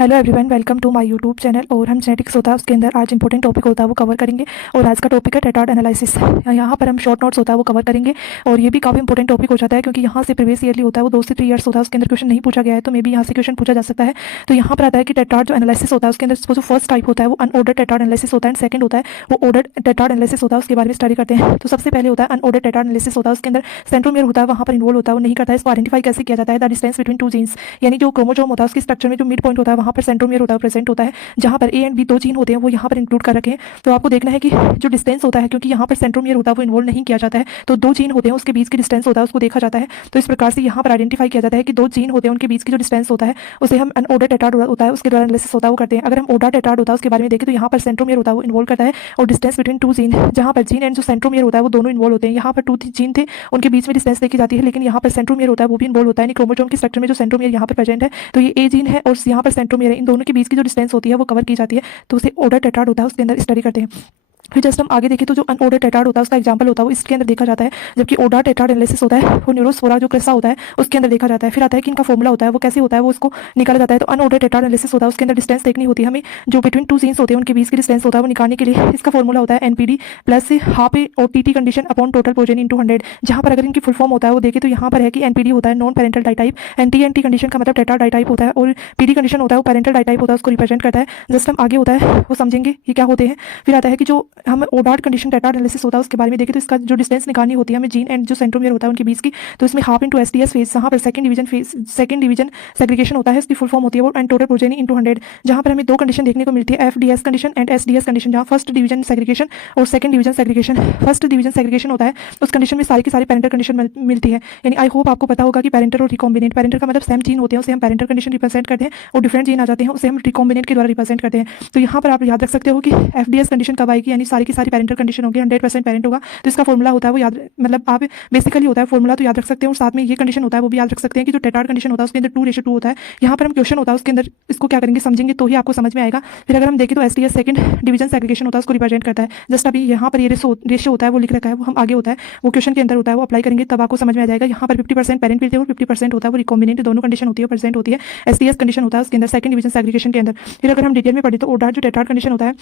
Hello everyone, welcome to my YouTube channel. और हम genetics होता है उसके अंदर आज इंपॉर्टेंट टॉपिक होता है वो कवर करेंगे। और आज का टॉपिक है टेट्राड एनालिसिस। यहाँ पर हम शॉर्ट नोट्स होता है वो कवर करेंगे। और ये भी काफ़ी इंपॉर्टेंट टॉपिक हो जाता है क्योंकि यहाँ से प्रीवियस ईयरली होता है वो 2 से 3 ईयर्स होता है, उसके अंदर क्वेश्चन नहीं पूछा गया है तो मे भी यहाँ से क्वेश्चन पूछा जा सकता है। तो यहाँ पर आता है कि टेट्राड जो एनालिसिस होता है उसके अंदर जो फर्स्ट टाइप होता है वो अनऑर्डर्ड टेट्राड एनालिसिस होता है, एंड सेकंड होता है वो ऑर्डर्ड टेट्राड एनालिसिस होता है। उसके बारे में स्टडी करते हैं। तो सबसे पहले होता है अनऑर्डर्ड टेट्राड एनालिसिस होता है, उसके अंदर सेंट्रोमियर होता है वहाँ पर इन्वॉल्व होता है, वो नहीं करता है। इसको आइडेंटिफाई कैसे किया जाता है? The distance between two genes, यानी जो क्रोमोसोम होता है उसके स्ट्रक्चर में जो मिड पॉइंट होता है वहाँ पर सेंट्रोमियर होता है प्रेजेंट होता है, जहाँ पर ए एंड बी 2 जीन होते हैं वो यहाँ पर इंक्लूड कर रखे हैं। तो आपको देखना है कि जो डिस्टेंस होता है, क्योंकि यहाँ पर सेंट्रोमियर होता है वो इन्वॉल्व नहीं किया जाता है, तो 2 जीन होते हैं उसके बीच की डिस्टेंस होता है उसको देखा जाता है। तो इस प्रकार से यहाँ पर आइडेंटिफाई किया जाता है कि 2 जीन होते हैं उनके बीच की जो डिस्टेंस होता है उसे हम अनऑर्डर्ड टेट्राड होता है उसके द्वारा एनालिसिस होता है वो करते हैं। अगर हम ऑर्डर्ड टेट्राड होता है उसके बारे में देखें तो यहाँ पर सेंट्रोमियर होता है वो इन्वॉल्व करता है, और डिस्टेंस बिटवीन 2 जीन, जहाँ पर जीन एंड जो सेंट्रोमियर होता है वो दोनों इन्वॉल्व होते हैं। यहाँ पर 2 जीन थे उनके बीच में डिस्टेंस देखी जाती है, लेकिन यहाँ पर सेंट्रोमियर होता है वो भी इन्वॉल्व होता है। क्रोमोसोम के स्ट्रक्चर में जो सेंट्रोमियर यहाँ पर प्रेजेंट है तो ये ए जीन है और यहाँ पर सेंट्रोमियर है, इन दोनों के बीच की जो डिस्टेंस होती है वो कवर की जाती है। तो उसे ऑर्डर्ड टेट्राड होता है उसके अंदर स्टडी करते हैं। फिर जस्ट हम आगे देखें तो जो अनऑर्डर्ड टेट्राड होता है उसका एग्जांपल होता है वो इसके अंदर देखा जाता है, जबकि ऑर्डर्ड टेट्राड एनालिसिस होता है वो न्यूरोस्फोरा जो क्रेसा होता है उसके अंदर देखा जाता है। फिर आता है कि इनका फॉर्मूला होता है वो कैसे होता है, वो उसको निकाला जाता है। तो अनऑर्डर्ड टेट्राड एनालिसिस होता है उसके अंदर डिस्टेंस देखनी होती है हमें, जो बिटवीन 2 जीन्स होते हैं उनके बीच की डिस्टेंस होता है वो निकालने के लिए इसका फॉर्मूला होता है एनपीडी प्लस हाफ ए और TT condition upon total progeny into 100। जहाँ पर अगर इनकी फुल फॉर्म होता है वो देखें तो यहाँ पर है कि एनपीडी होता है non parental ditype, and T condition का मतलब टेट्राड डाइटाइप होता है, और पीडी कंडीशन होता है वो पेरेंटल डाइटाइप होता है, उसको रिप्रेजेंट करता है। जस्ट हम आगे होता है वो समझेंगे ये क्या होते हैं। फिर आता है कि जो हम ऑर्डर्ड कंडीशन टेट्राड एनालिसिस होता है उसके बारे में देखें तो इसका जो डिस्टेंस निकालनी होती है हमें जीन एंड जो सेंट्रोमियर होता है उनके बीच की, तो इसमें हाफ इंटू एसडीएस फेज, जहाँ पर सेकंड डिवीजन सेग्रीगेशन होता है उसकी फुल फॉर्म होती है वो एंड टोटल प्रोजेनी इंटू 100। जहाँ पर हमें 2 कंडीशन देखने को मिलती है, FDS condition and SDS condition, जहाँ फर्स्ट डिवीजन सेग्रीगेशन और second division segregation. First division segregation होता है उस कंडीशन में सारी की सारी पेरेंटल कंडीशन मिलती है, यानी आई होप आपको पता होगा कि पेरेंटल और रिकॉम्बिनेट, पेरेंटल का मतलब सेम जीन होते हैं उसे हम पेरेंटल कंडीशन रिप्रेजेंट करते हैं, और डिफरेंट जीन आ जाते हैं उसे हम रिकॉम्बिनेट के द्वारा रिप्रेजेंट करते हैं। तो यहाँ पर आप याद रख सकते हो कि एफडीएस कंडीशन कब आएगी, यानी सारी की सारी पेरेंटल कंडीशन होगी, 100% पेरेंट होगा। तो इसका फॉर्मूला होता है वो याद, मतलब आप बेसिकली होता है फॉर्मूला तो याद रख सकते हैं, और साथ में ये कंडीशन होता है वो भी याद रख सकते हैं कि जो टेट्राड कंडीशन होता है उसके अंदर 2:2 होता है। यहाँ पर हम क्वेश्चन होता है उसके अंदर इसको क्या करेंगे समझेंगे तो ही आपको समझ में आएगा। फिर अगर हम देखें तो एसडीएस सेकंड डिवीजन सेग्रीगेशन होता है उसको रिप्रेजेंट करता है। जस्ट अभी यहाँ पर ये रेशियो होता है वो लिख रखा है, वो हम आगे होता है वो क्वेश्चन के अंदर होता है वो अप्लाई करेंगे तब आपको समझ में आ जाएगा। यहाँ पर 50% पेरेंट मिलते हैं और 50% होता है वो रिकॉम्बिनेट, दोनों कंडीशन होती है प्रेजेंट होती है। एसडीएस कंडीशन होता है उसके अंदर सेकंड डिवीजन सेग्रीगेशन के अंदर। फिर अगर हम डिटेल में पढ़े तो ऑर्डर जो टेट्राड कंडीशन होता है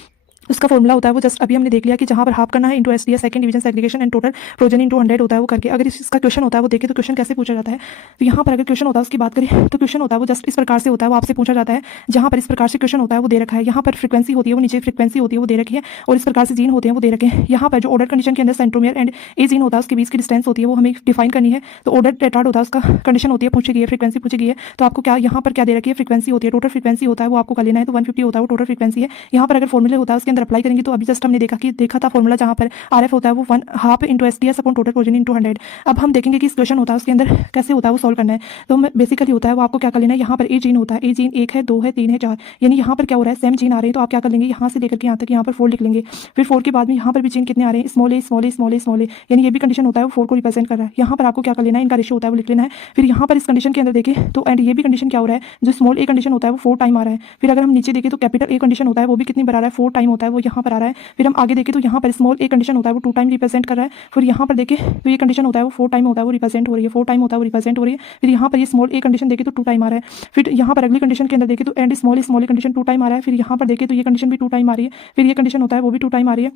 उसका फॉर्मूला होता है वो जस्ट अभी हमने देख लिया कि जहाँ पर हाफ करना है into SDS second division segregation and total progeny into 100 होता है वो करके। अगर इसका क्वेश्चन होता है वो देखें तो क्वेश्चन कैसे पूछा जाता है, तो यहाँ पर अगर क्वेश्चन होता है उसकी बात करें तो क्वेश्चन होता है वो जस्ट इस प्रकार से होता है, वो आपसे पूछा जाता है जहाँ पर इस प्रकार से क्वेश्चन होता है वो दे रखा है। यहाँ पर फ्रीक्वेंसी होती है वो नीचे फ्रीक्वेंसी होती है वो दे रखी है, और इस प्रकार से जीन होते हैं वो दे रखे हैं। यहाँ पर जो ऑर्डर कंडीशन के अंदर सेंट्रोमियर एंड ए जीन होता है उसके बीच की डिस्टेंस होती है वो हमें डिफाइन करनी है। तो ऑर्डर टेट्राड होता है उसका कंडीशन होती है पूछी गई है, फ्रीक्वेंसी पूछी गई है, तो आपको क्या यहाँ पर क्या दे रखी है, फ्रीक्वेंसी होती है, टोटल फ्रीक्वेंसी होता है वो आपको कर लेना है। तो 150 होता है वो टोटल फ्रीक्वेंसी है। यहाँ पर अगर फॉर्मूला होता है उसके अंदर अप्लाई करेंगे तो अभी जस्ट हमने देखा था फॉर्मूला जहाँ पर आरएफ होता है वो 1/2 into SDS upon total progeny into 100। अब हम देखेंगे कि इस क्वेश्चन होता है उसके अंदर कैसे होता है वो सॉल्व करना है। तो बेसिकली होता है वो आपको क्या कर लेना है, यहाँ पर ए जीन होता है, ए जीन 1 है 2 है 3 है 4, यानी यहाँ पर क्या हो रहा है सेम जीन आ रहे हैं, तो आप क्या कर लेंगे यहाँ से लेकर के यहाँ तक यहाँ पर 4 लिख लेंगे। फिर 4 के बाद में यहाँ पर भी जीन कितने आ रहे हैं, स्मॉल ए स्मॉल ए स्मॉल ए स्मॉल ए, यानी ये भी कंडीशन होता है वो 4 को रिप्रेजेंट कर रहा है। यहाँ पर आपको क्या कर लेना है, इनका रेशियो होता है वो लिख लेना है। फिर यहाँ पर इस कंडीशन के अंदर देखें तो एंड ये भी कंडीशन क्या हो रहा है, जो स्मॉल ए कंडीशन होता है वो 4 टाइम आ रहा है। फिर अगर हम नीचे देखें तो कैपिटल ए कंडीशन होता है वो भी कितनी बार आ रहा है, 4 टाइम होता है वो यहाँ पर आ रहा है। फिर हम आगे देखें तो यहाँ पर स्मॉल ए कंडीशन होता है वो 2 टाइम रिप्रेजेंट कर रहा है। फिर यहाँ पर देखें तो ये कंडीशन होता है वो 4 टाइम होता है वो रिप्रेजेंट हो रही है, 4 टाइम होता है वो रिप्रेजेंट हो रही है। फिर यहाँ पर ये स्मॉल ए कंडीशन देखें तो 2 टाइम आ रहा है। फिर यहाँ पर अगली कंडीशन के अंदर देखें तो and small A condition 2 time आ रहा है। फिर यहाँ पर देखें तो ये कंडीशन भी 2 टाइम आ रही है। फिर ये कंडीशन होता है वो भी 2 टाइम आ रही है,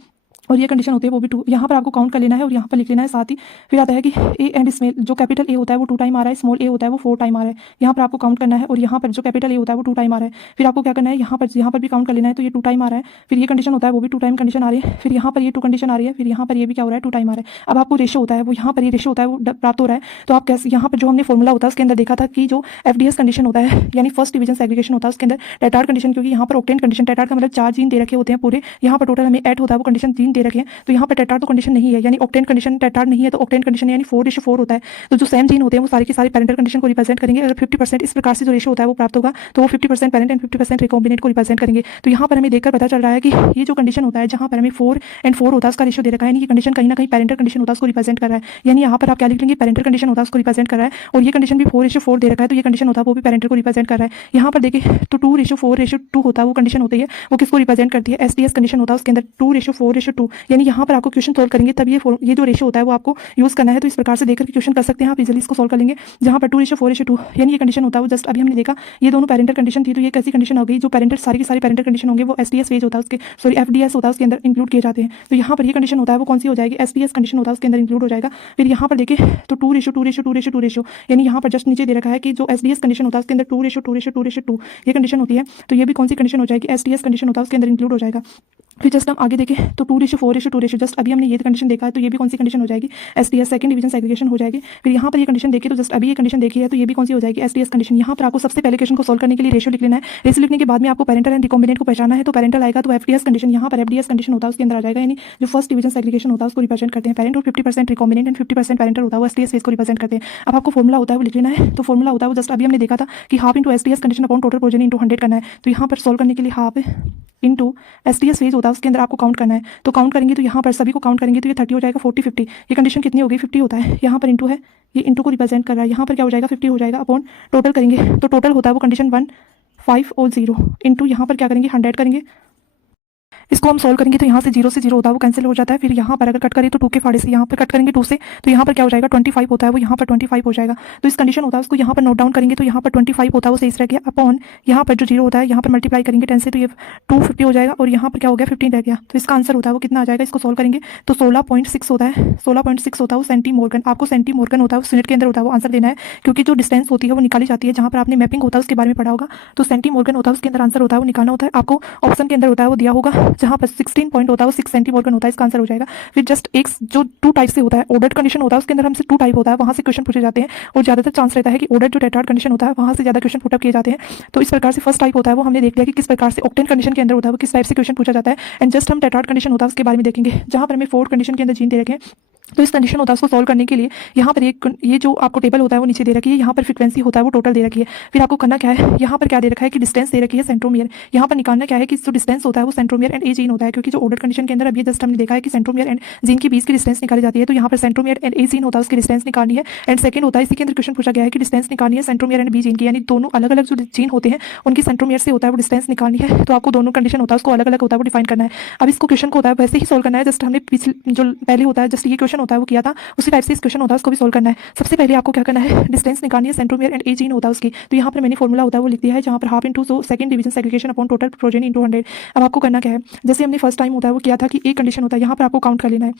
और ये कंडीशन होती है वो भी 2, यहाँ पर आपको काउंट कर लेना है और यहाँ पर लिख लेना है साथ ही। फिर आता है कि ए एंड स्मॉल जो कैपिटल ए होता है वो 2 टाइम आ रहा है, स्मॉल ए होता है वो 4 टाइम आ रहा है, यहाँ पर आपको काउंट करना है। और यहाँ पर जो कैपिटल ए होता है वो 2 टाइम आ रहा है। फिर आपको क्या करना है, यहाँ पर भी काउंट कर लेना है, तो ये 2 टाइम आ रहा है। फिर ये कंडीशन होता है वो भी 2 टाइम कंडीशन आ रही है। फिर यहाँ पर ये 2 कंडीशन आ रही है। फिर यहाँ पर ये भी क्या हो रहा है 2 टाइम आ रहा है। अब आपको रेशियो होता है वो यहाँ पर ये रेशियो होता है वो प्राप्त हो रहा है। तो आप कैसे यहाँ पर जो हमने फॉर्मूला होता है उसके अंदर देखा था कि जो एफडीएस कंडीशन होता है यानी फर्स्ट डिवीजन सेग्रीगेशन होता है उसके अंदर टेट्राड कंडीशन, क्योंकि यहाँ पर ऑक्टेन कंडीशन, टेट्राड का मतलब 4 जीन दे रखे होते हैं पूरे, यहाँ पर टोटल हमें 8 होता है वो कंडीशन 3 दे रखे हैं। तो यहाँ पर टेट्राड तो कंडीशन नहीं है, यानी ऑक्टेन कंडीशन टेट्राड नहीं है, तो ऑक्टेन कंडीशन यानी 4:4 होता है। तो जो सेम जीन होते हैं वो सारी की सारी पेरेंटल कंडीशन को रिप्रेजेंट करेंगे। अगर 50% इस प्रकार से जो रेशियो होता है वो प्राप्त होगा तो वो 50% पेरेंट एंड 50% रिकॉम्बिनेट को रिप्रेजेंट करेंगे। तो यहाँ पर हमें देखकर पता चल रहा है कि ये जो कंडीशन होता है जहाँ पर हमें 4 एंड 4 होता है उसका रेशियो दे रखा है, यानी ये कंडीशन कहीं ना कहीं पेरेंटल कंडीशन होता है उसको रिप्रेजेंट कर रहा है। यानी यहाँ पर आप क्या लिख लेंगे, पेरेंटल कंडीशन होता है उसको रिप्रेजेंट कर रहा है, और ये कंडीशन भी 4:4 दे रखा है, तो ये कंडीशन होता है वो भी पेरेंटल को रिप्रेजेंट कर रहा है। यहाँ पर देखिए तो 2:4:2 होता है वो कंडीशन होती है, वो किसको रिप्रेजेंट करती है, एसडीएस कंडीशन होता है उसके अंदर 2:4:2 2, यानी यहाँ पर आपको क्वेश्चन सोल्व करेंगे तब ये जो रेशो होता है वो आपको यूज़ करना है। तो इस प्रकार से देखकर क्वेश्चन कर सकते हैं आप, इजीली इसको सोल्व कर लेंगे। जहाँ पर 2:4:2 यानी ये कंडीशन होता है वो जस्ट अभी हमने देखा, ये दोनों पैरेंटल कंडीशन थी, तो ये कैसी कंडीशन हो गई, जो पैरेंटल सारी की सारी पैरेंटल कंडीशन होंगे वो एसटीएस फेज होता है उसके, सॉरी एफडीएस होता है उसके अंदर इंक्लूड किए जाते हैं। तो यहाँ पर ये कंडीशन होता है वो कौन सी हो जाएगी, एसटीएस कंडीशन होता है उसके अंदर इंक्लूड हो जाएगा। फिर यहाँ पर देखिए तो 2:2:2:2 यानी यहाँ पर जस्ट नीचे दे रखा है कि जो एसडीएस कंडीशन होता है उसके अंदर 2:2:2:2 ये कंडीशन होती है। तो ये भी कौन सी कंडीशन हो जाएगी, एसटीएस कंडीशन होता है उसके अंदर इंक्लूड हो जाएगा। फिर जस्ट हम आगे देखें तो 2:4:2 जस्ट अभी हमने ये कंडीशन देखा है, तो ये भी कौन सी कंडीशन हो जाएगी, एसटीएस सेकंड डिवीजन सेग्रीगेशन हो जाएगी। फिर यहाँ पर ये कंडीशन देखिए तो जस्ट अभी ये कंडीशन देखी है, तो ये भी कौन सी हो जाएगी, एसटीएस कंडीशन। यहाँ पर आपको सबसे पहले क्वेश्चन को सोल्व करने के लिए रेशियो लिख लेना है। रेशियो लिखने के बाद में आपको पैरेंटल एंड रिकॉम्बिनेंट को पहचाना है, तो पैरेंटल आएगा तो एफडीएस कंडीशन, यहाँ पर एफडीएस कंडीशन होता है उसके अंदर आ जाएगा, यानी जो फर्स्ट डिवीजन सेग्रीगेशन होता है उसको रिप्रेजेंट करते हैं। पैरेंट और 50% रिकॉम्बिनेंट एंड 50% पैरेंटल होता है वो एसटीएस फेज को रिप्रेजेंट करते हैं। अब आपको फॉर्मुला होता है वो लिख लेना है। तो फॉर्मुला होता है वो जस्ट अभी हमने देखा था कि half into STS condition upon total progeny into 100 करना है। तो यहाँ पर सोल्व करने के लिए हाफ इंटू एसटीएस फेज होता है उसके अंदर आपको काउंट करना है। तो काउंट करेंगे तो यहाँ पर सभी को काउंट करेंगे तो ये 30 हो जाएगा, 40 50, ये कंडीशन कितनी होगी 50 होता है, यहाँ पर इंटू है, ये इंटू को रिप्रेजेंट कर रहा है, यहाँ पर क्या हो जाएगा 50 हो जाएगा, अपॉन टोटल करेंगे तो टोटल होता है वो कंडीशन 1 5 और 0 इंटू यहाँ पर क्या करेंगे 100 करेंगे। इसको हम सोल्व करेंगे तो यहाँ से 0 से 0 होता है वो कैंसिल हो जाता है। फिर यहाँ पर अगर कट करें तो 2 के फाड़े से यहाँ पर कट करेंगे 2 से, तो यहाँ पर क्या हो जाएगा 25 होता है वो यहाँ पर 25 हो जाएगा। तो इस कंडीशन होता है उसको यहाँ पर नोट डाउन करेंगे तो यहाँ पर 25 होता है वो सही रह गया, अपॉन यहाँ पर जो 0 होता है यहाँ पर मल्टीप्लाई करेंगे 10 से, तो ये 250 हो जाएगा और यहाँ पर क्या हो गया 15 रह गया। तो इसका आंसर होता है वो कितना आ जाएगा, इसको सोल्व करेंगे तो 16.6 होता है, 16.6 होता है वो सेंटी मोर्गन। आपको सेंटी मोर्गन होता है वो यूनिट के अंदर होता है वो आंसर देना है, क्योंकि जो डिस्टेंस होती है वो निकाली जाती है, जहाँ पर आपने मैपिंग होता है उसके बारे में पढ़ा होगा। तो सेंटी मोर्गन होता है उसके अंदर आंसर होता है वो निकालना होता है, आपको ऑप्शन के अंदर होता है वो दिया होगा, जहाँ पर 16 पॉइंट होता है वो 6 सेंटीमोर्गन होता है, इसका आंसर हो जाएगा। फिर जस्ट एक जो 2 टाइप से होता है, ऑर्डर्ड कंडीशन होता है उसके अंदर हमसे 2 टाइप होता है, वहाँ से क्वेश्चन पूछे जाते हैं और ज़्यादातर चांस रहता है कि ऑर्डर्ड जो टेट्राड कंडीशन होता है वहाँ से ज़्यादा क्वेश्चन पुटअप किए जाते हैं। तो इस प्रकार से फर्स्ट टाइप होता है वो हमने देख लिया कि किस प्रकार से ऑक्टेन कंडीशन के अंदर होता है वो किस टाइप से क्वेश्चन पूछा जाता है। एंड जस्ट हम टेट्राड कंडीशन होता है उसके बारे में देखेंगे, जहाँ पर हमें 4 कंडीशन के अंदर जीन दे रखे हैं। तो इस कंडीशन होता है उसको सॉल्व करने के लिए यहाँ पर ये जो आपको टेबल होता है वो नीचे दे रखी है, यहाँ पर फ्रीक्वेंसी होता है वो टोटल दे रखी है। फिर आपको करना क्या है, यहाँ पर क्या दे रखा है कि डिस्टेंस दे रखी है सेंट्रोमियर, यहाँ पर निकालना क्या है कि जो डिस्टेंस होता है वो सेंट्रोमियर एंड ए जीन होता है, क्योंकि जो ऑर्डर कंडीशन के अंदर अभी जस्ट हमने देखा है कि सेंट्रोमियर एंड जीन के बीच की डिस्टेंस निकाली जाती है। तो यहाँ पर सेंट्रोमियर एंड ए जीन होता है उसकी डिस्टेंस निकालनी है। एंड सेकंड होता है इसी के अंदर क्वेश्चन पूछा गया है कि डिस्टेंस निकालनी है सेंट्रोमियर एंड बी जीन की, यानी दोनों अलग अलग जो जीन होते हैं उनकी सेंट्रोमियर से होता है वो डिस्टेंस निकालनी है। तो आपको दोनों कंडीशन होता है उसको अलग अलग होता है वो डिफाइन करना है। अब इसको क्वेश्चन को होता है वैसे ही सोल्व करना है, जस्ट हमने पिछले जो पहले होता है जस्ट ये क्वेश्चन होता है वो किया था, उसी टाइप से इस क्वेश्चन होता है उसको भी सोल्व करना है। सबसे पहले आपको क्या करना है, डिस्टेंस निकालनी है सेंट्रोमियर एंड ए जीन होता है उसकी। तो यहाँ पर मैंने फॉर्मुला होता है वो लिख दिया है, जहाँ पर half into so second division segregation upon total progeny into 100। अब आपको करना क्या है, जैसे हमने फर्स्ट टाइम होता है वो किया था कि ए कंडीशन होता है, यहाँ पर आपको काउंट कर लेना है,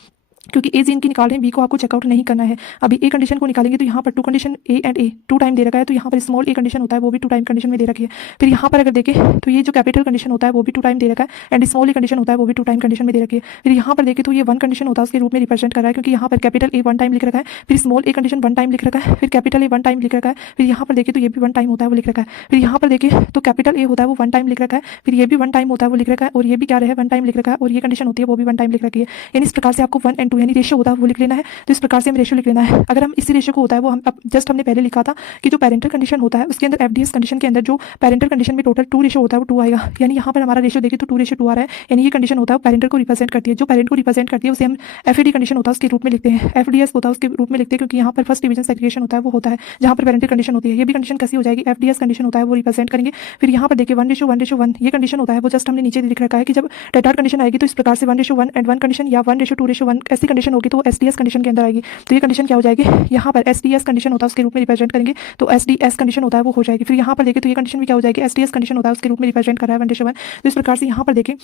क्योंकि ए जीन की निकाल रहे हैं, बी को आपको चेकआउट नहीं करना है। अभी ए कंडीशन को निकालेंगे तो यहाँ पर 2 condition A and A 2 time दे रखा है, तो यहाँ पर स्मॉल ए कंडीशन होता है वो भी 2 टाइम कंडीशन में दे रखी है। फिर यहाँ पर अगर देखें तो ये जो कैपिटल कंडीशन होता है वो भी 2 टाइम दे रखा है, एंड स्मॉल ए कंडीशन होता है वो भी 2 टाइम कंडीशन में दे रखी है। फिर यहाँ पर देखें तो ये 1 कंडीशन होता है उसके रूप में रिप्रेजेंट कर रहा है, क्योंकि यहाँ पर कैपिटल ए 1 टाइम लिख रखा है, फिर स्मॉल ए कंडीशन 1 टाइम लिख रखा है, फिर कैपिटल ए 1 टाइम लिख रखा है। फिर यहाँ पर देखें तो ये भी 1 टाइम होता है वो लिख रखा है। फिर यहाँ पर देखें तो कैपिटल ए होता है वो 1 टाइम लिख रखा है, फिर ये भी 1 टाइम होता है वो लिख रखा है, और ये भी क्या रहा है 1 टाइम लिख रखा है, और ये कंडीशन होती है वो भी 1 टाइम लिख रखी है। यानी इस प्रकार से आपको 1 एंड 2 यानी रेशियो होता है वो लिख लेना है। तो इस प्रकार से हम रेशियो लिख लेना है। अगर हम इसी रेशियो को होता है वो हम जस्ट हमने पहले लिखा था कि जो पेरेंटल कंडीशन होता है उसके अंदर एफडीएस कंडीशन के अंदर जो पेरेंटल कंडीशन में टोटल 2 रेशियो होता है वो 2 आएगा, यानी यहाँ पर हमारा रेशियो देखिए तो 2:2 आ रहा है, यानी ये कंडीशन होता है पेरेंटल को रिप्रेजेंट करती है। जो पेरेंट को रिप्रेजेंट करती है उसे हम एफएडी कंडीशन होता है उसके रूप में लिखते हैं, एफडीएस होता है उसके रूप में लिखते हैं, क्योंकि यहाँ पर फर्स्ट डिवीजन सेग्रीगेशन होता है वो होता है जहाँ पर पेरेंटल कंडीशन होती है। ये भी कंडीशन कैसी हो जाएगी, एफडीएस कंडीशन होता है वो रिप्रेजेंट करेंगे। फिर यहाँ पर देखिए 1:1:1 ये कंडीशन होता है वो जस्ट हमने नीचे लिख रखा है कि जब टेट्राड कंडीशन आएगी तो इस प्रकार से 1:1 एंड 1 कंडीशन या 1:2:1 ऐसी कंडीशन होगी तो वो एसडीएस कंडीशन के अंदर आएगी। तो ये कंडीशन क्या हो जाएगी, यहाँ पर एसडीएस कंडीशन होता है उसके रूप में रिप्रेजेंट करेंगे, तो एसडीएस कंडीशन होता है वो हो जाएगी। फिर यहाँ पर देखें तो ये कंडीशन भी क्या हो जाएगी, एसडीएस कंडीशन होता है उसके रूप में रिप्रेजेंट कर रहा है 1:1। तो इस प्रकार से यहाँ पर देखें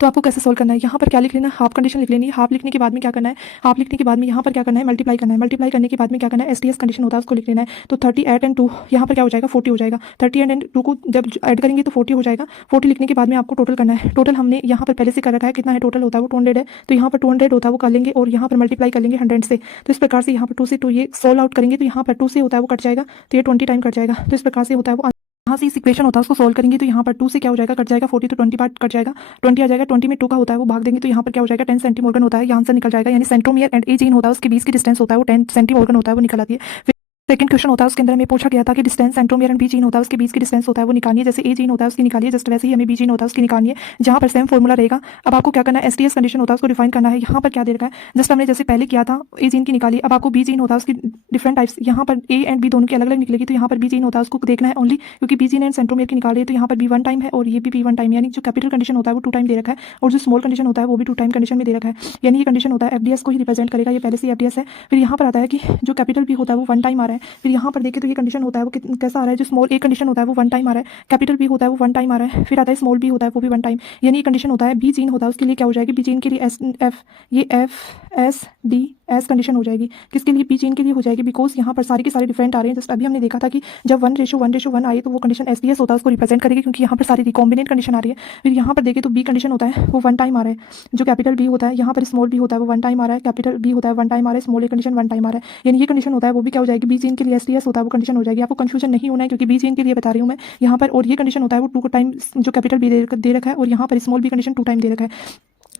तो आपको कैसे सोल्व करना है, यहाँ पर क्या लिख लेना है, हाफ कंडीशन लिख लेनी है। हाफ लिखने के बाद में क्या करना है, हाफ लिखने के बाद में यहाँ पर क्या करना है, मल्टीप्लाई करना है। मल्टीप्लाई करने के बाद में क्या करना है, एसडीएस कंडीशन होता है उसको लिख लेना है। तो 38 एंड 2 यहाँ पर क्या हो जाएगा 40 हो जाएगा। 38 एंड 2 को जब ऐड करेंगे तो 40 हो जाएगा। 40 लिखने के बाद में आपको टोटल करना है। टोटल हमने यहाँ पर पहले से कर रखा है, कितना है टोटल होता है वो 200 है, तो यहाँ पर 200 होता है वो कर लेंगे और यहाँ पर मल्टीप्लाई कर लेंगे 100 से। तो इस प्रकार से यहाँ पर 2 से 2 ये सोल्व आउट करेंगे तो यहाँ पर 2 से होता है वो कट जाएगा, तो ये 20 टाइम कट जाएगा। तो इस प्रकार से होता है वो यहाँ से इस इक्वेशन होता है उसको सोल्व करेंगे तो यहाँ पर 2 से क्या हो जाएगा कट जाएगा 40, तो 20 पार्ट कट जाएगा, 20 आ जाएगा। 20 में 2 का होता है वो भाग देंगे तो यहाँ पर क्या हो जाएगा 10 सेंटीमोर्गन होता है, यहाँ आंसर निकल जाएगा। यानी सेंट्रोमियर एंड ए जीन होता है उसके बीच की डिस्टेंस होता है वो 10 सेंटीमोर्गन होता है वो निकल आती है। सेकंड क्वेश्चन होता है उसके अंदर हमें पूछा गया था कि distance centromere and B gene होता है उसके बीच की डिस्टेंस होता है वो निकालिए। जैसे ए जीन होता है उसकी निकालिए, जस्ट वैसे ही हमें बी जीन होता है उसकी निकालिए, जहाँ पर सेम फॉर्मूला रहेगा। अब आपको क्या करना है, एसटीएस कंडीशन होता है उसको डिफाइन करना है। यहाँ पर क्या दे रखा है, जस्ट हमने जैसे पहले किया था ए जीन की निकाली, अब आपको बी जीन होता है उसकी डिफरेंट टाइप्स, यहाँ पर ए एंड बी दोनों की अलग अलग निकलेगी, तो यहाँ पर बी जीन होता है उसको देखना है ओनली, क्योंकि बी जीन एंड सेंट्रोमियर की निकाली है तो यहाँ पर बी 1 टाइम है और ये भी बी 1 टाइम, यानी जो कैपिटल कंडीशन होता है वो 2 टाइम दे रखा है और जो स्मॉल कंडीशन होता है वो भी 2 टाइम कंडीशन में दे रखा है, यानी ये कंडीशन होता है एफडीएस को ही रिप्रेजेंट करेगा, ये पहले से एफडीएस है। फिर यहाँ पर आता है कि जो कैपिटल बी होता है वो 1 टाइम आ रहा है, फिर यहाँ पर देखें तो ये कंडीशन होता है वो कैसा आ रहा है, जो स्मॉल ए कंडीशन होता है वो 1 टाइम आ रहा है, कैपिटल बी होता है वो 1 टाइम आ रहा है, फिर आता है स्मॉल बी होता है वो भी 1 टाइम, यानी ये कंडीशन होता है बी जीन होता है उसके लिए क्या हो जाएगी, बी जीन के लिए एस एफ, ये F S D S condition हो जाएगी, किसके लिए, बी जीन के लिए हो जाएगी, बिकॉज यहाँ पर सारे के सारे डिफरेंट आ रहे हैं। जस्ट अभी हमने देखा था कि जब 1:1:1 आए तो वो कंडीशन एसडीएस होता है उसको रिप्रेजेंट करेगी, क्योंकि यहाँ पर सारी रिकॉम्बिनेंट कंडीशन आ रही है। फिर यहाँ पर देखें तो बी कंडीशन होता है वो 1 टाइम आ रहा है, जो कैपिटल बी होता है, यहाँ पर स्मॉल बी होता है वो 1 टाइम आ रहा है, कैपिटल बी होता है 1 टाइम आ रहा है, स्मॉल ए कंडीशन 1 टाइम आ रहा है, यानी ये कंडीशन होता है वो भी क्या हो जाएगी, बी जीन के लिए एसडीएस होता है वो कंडीशन हो जाएगी। आपको कंफ्यूजन नहीं होना है क्योंकि बी जीन के लिए बता रही हूँ मैं यहाँ पर, और ये कंडीशन होता है वो 2 टाइम जो कैपिटल बी दे रखा है और यहाँ पर स्मॉल बी कंडीशन 2 टाइम दे रखा है,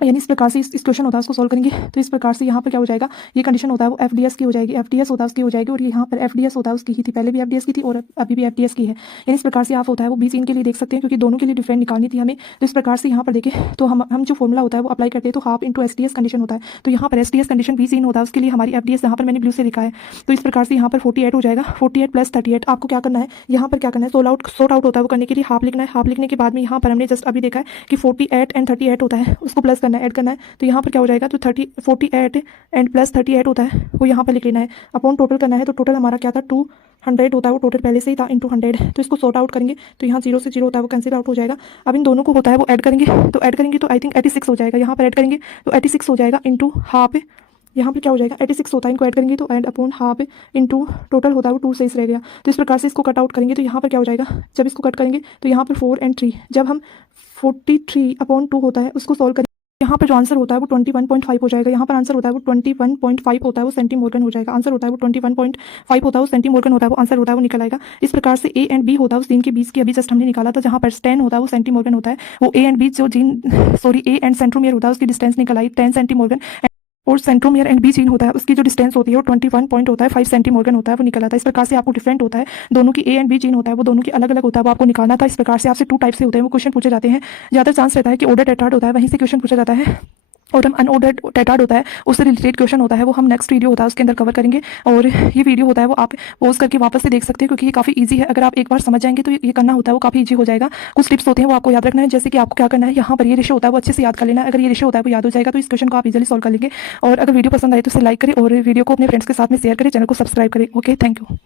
यानी इस प्रकार से इस क्वेश्चन होता है उसको सॉल्व करेंगे तो इस प्रकार से यहाँ पर क्या हो जाएगा, ये कंडीशन होता है वो एफडीएस की हो जाएगी, एफडीएस होता है उसकी हो जाएगी, और यहाँ पर एफडीएस होता है उसकी ही थी, पहले भी एफडीएस की थी और अभी भी एफडीएस की है, यानी इस प्रकार से आप होता है वो बी जीन के लिए देख सकते हैं क्योंकि दोनों के लिए डिफरेंट निकालनी थी हमें। तो इस प्रकार से यहाँ पर देखें तो हम जो फॉर्मुला होता है वो अप्लाई करते हैं तो हाफ इंटू एसडीएस कंडीशन होता है, तो यहाँ पर एसडीएस कंडीशन बी जीन होता है उसके लिए हमारी एफडीएस यहाँ पर मैंने ब्लू से लिखा है, तो इस प्रकार से यहाँ पर 48 हो जाएगा, 48 + 38। आपको क्या करना है, यहाँ पर क्या करना है, सॉर्ट आउट होता है वो करने के लिए हाफ लिखना है, हाफ लिखने के बाद में यहाँ पर हमने जस्ट अभी देखा है कि 48 एंड 38 होता है, उसको प्लस करना है, ऐड करना है, तो यहाँ पर क्या हो जाएगा, तो 48 एंड प्लस 38 होता है वो यहाँ पर लिख लेना है, अपॉन टोटल करना है, तो टोटल हमारा क्या था 200 होता है, वो टोटल पहले से ही था इंटू 100, तो इसको सॉर्ट आउट करेंगे तो यहाँ 0 से 0 होता है वो कैंसिल आउट हो जाएगा। अब इन दोनों को होता है वो ऐड करेंगे तो आई थिंक 86 हो जाएगा, यहाँ पर ऐड करेंगे तो 86 हो जाएगा इंटू हाफ, यहाँ पर क्या हो जाएगा 86 होता है, इनको ऐड करेंगे तो and upon half into total होता है वो 2 से रह गया, तो इस प्रकार से इसको कट आउट करेंगे तो यहाँ पर क्या हो जाएगा, जब इसको कट करेंगे तो यहाँ पर 4 और 3, जब हम 43/2 होता है उसको सॉल्व करेंगे, यहाँ पर जो आंसर होता है वो 21.5 हो जाएगा, यहाँ पर आंसर होता है वो 21.5 होता है वो सेंटीमोर्गन हो जाएगा, आंसर होता है वो 21.5 होता है वो सेंटीमोर्गन होता है वो आंसर होता है वो निकल आएगा। इस प्रकार से ए एंड बी होता है उस जीन के बीच की अभी जस्ट हमने निकाला था, जहाँ पर 10 होता है वो सेंटीमोर्गन होता है, वो ए एंड बी जो ए एंड सेंट्रोमियर होता है उसकी डिस्टेंस निकल आई 10 सेंटीमोर्गन, और सेंट्रोमियर एंड बी जीन होता है उसकी जो डिस्टेंस होती है वो 21 पॉइंट होता है 5 सेंटीमोर्गन होता है वो निकला था। इस प्रकार से आपको डिफरेंट होता है, दोनों की ए एंड बी जीन होता है वो दोनों की अलग अलग होता है वो आपको निकालना था। इस प्रकार से आपसे 2 टाइप से होते हैं वो क्वेश्चन पूछे जाते हैं, ज़्यादा चांस रहता है कि ऑर्डर टेट्राड होता है वहीं से क्वेश्चन पूछा जाता है, और हम अनऑर्डर्ड टेट्राड होता है उससे रिलेटेड क्वेश्चन होता है वो हम नेक्स्ट वीडियो होता है उसके अंदर कवर करेंगे, और ये वीडियो होता है वो आप पॉज करके वापस से देख सकते हैं क्योंकि ये काफ़ी इजी है, अगर आप एक बार समझ जाएंगे तो ये करना होता है वो काफ़ी इजी हो जाएगा। कुछ टिप्स होते हैं वो आपको याद रखना है, जैसे कि आपको क्या करना है, यहाँ पर ये रेशो होता है वो अच्छे से याद कर लेना है, अगर ये रेशो होता है वो याद हो जाएगा तो इस क्वेश्चन को आप इजीली सॉल्व कर लेंगे। और अगर वीडियो पसंद आए तो उसे लाइक करें और वीडियो को अपने फ्रेंड्स के साथ में शेयर करें, चैनल को सब्सक्राइब करें। Okay, thank you.